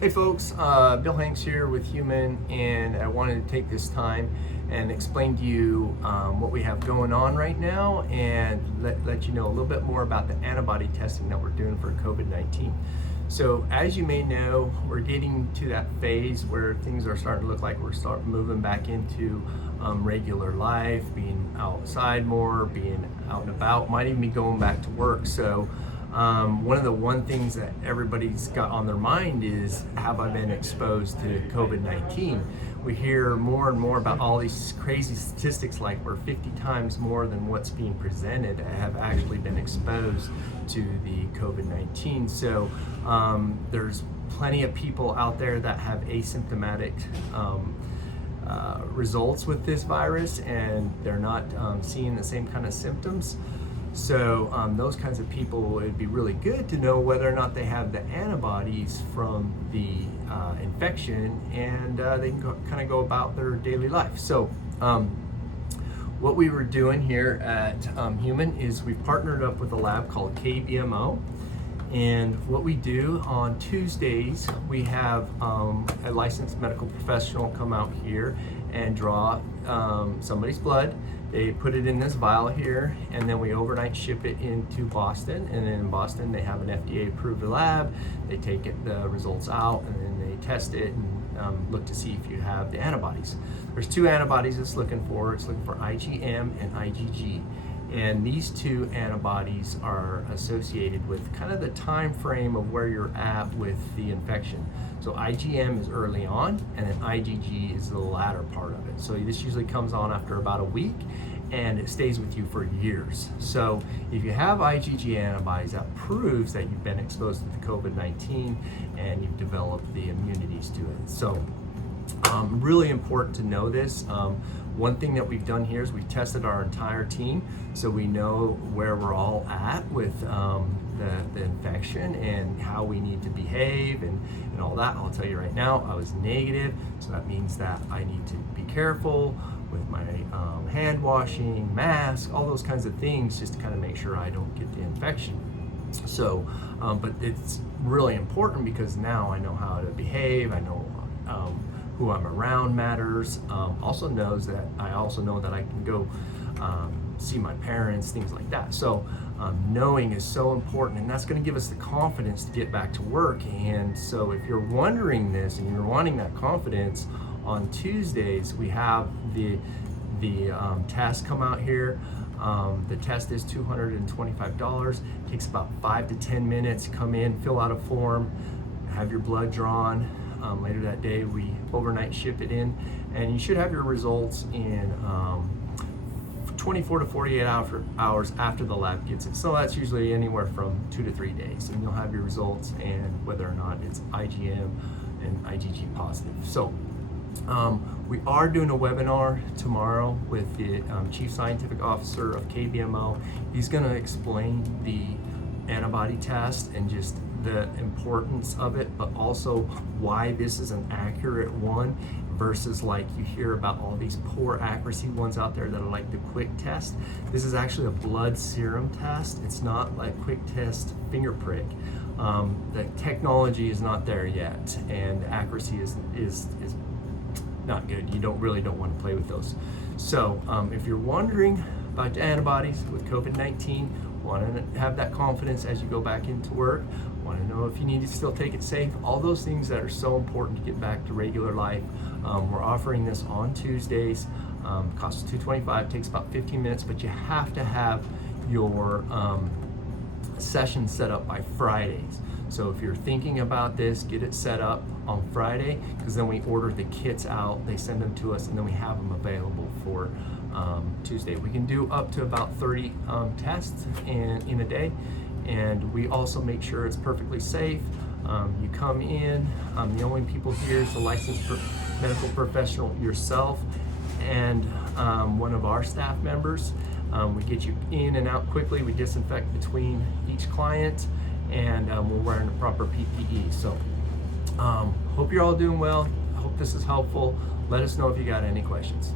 Hey folks, Bill Hanks here with Huemn, and I wanted to take this time and explain to you what we have going on right now and let you know a little bit more about the antibody testing that we're doing for COVID-19. So as you may know, we're getting to that phase where things are starting to look like we're starting moving back into regular life, being outside more, being out and about, might even be going back to work. So one of the things that everybody's got on their mind is, have I been exposed to COVID-19? We hear more and more about all these crazy statistics, like we're 50 times more than what's being presented have actually been exposed to the COVID-19. So there's plenty of people out there that have asymptomatic results with this virus, and they're not seeing the same kind of symptoms. So those kinds of people, it'd be really good to know whether or not they have the antibodies from the infection, and they can kind of go about their daily life. So what we were doing here at Huemn is we've partnered up with a lab called KBMO. And what we do on Tuesdays, we have a licensed medical professional come out here and draw somebody's blood. They put it in this vial here, and then we overnight ship it into Boston. And then in Boston, they have an FDA-approved lab. They take the results out, and then they test it and look to see if you have the antibodies. There's two antibodies it's looking for. It's looking for IgM and IgG. And these two antibodies are associated with kind of the time frame of where you're at with the infection. So IgM is early on, and then IgG is the latter part of it. So this usually comes on after about a week, and it stays with you for years. So if you have IgG antibodies, that proves that you've been exposed to the COVID-19 and you've developed the immunities to it. So really important to know this. One thing that we've done here is we've tested our entire team, so we know where we're all at with the infection and how we need to behave and all that. I'll tell you right now, I was negative, so that means that I need to be careful with my hand washing, mask, all those kinds of things, just to kind of make sure I don't get the infection. So, but it's really important because now I know how to behave. I know who I'm around matters. Also knows that I know that I can go see my parents, things like that. So knowing is so important, and that's going to give us the confidence to get back to work. And so if you're wondering this and you're wanting that confidence, on Tuesdays we have the test come out here. The test is $225. Takes about 5 to 10 minutes. Come in, fill out a form, have your blood drawn. Later that day, we overnight ship it in, and you should have your results in 24 to 48 hours after the lab gets it. So that's usually anywhere from 2 to 3 days, and you'll have your results and whether or not it's IgM and IgG positive. So we are doing a webinar tomorrow with the Chief Scientific Officer of KBMO. He's going to explain the antibody test and just the importance of it, but also why this is an accurate one versus, like, you hear about all these poor accuracy ones out there that are like the quick test. This is actually a blood serum test. It's not like quick test finger prick. The technology is not there yet, and accuracy is not good. You don't want to play with those. So if you're wondering about the antibodies with COVID-19, want to have that confidence as you go back into work, want to know if you need to still take it safe, all those things that are so important to get back to regular life. We're offering this on Tuesdays. Costs $225, takes about 15 minutes, but you have to have your session set up by Fridays. So if you're thinking about this, get it set up on Friday, because then we order the kits out, they send them to us, and then we have them available for Tuesday. We can do up to about 30 tests in a day, and we also make sure it's perfectly safe. You come in, the only people here is the licensed medical professional, yourself, and one of our staff members. We get you in and out quickly. We disinfect between each client, and we're wearing the proper PPE. So hope you're all doing well. Hope this is helpful. Let us know if you got any questions.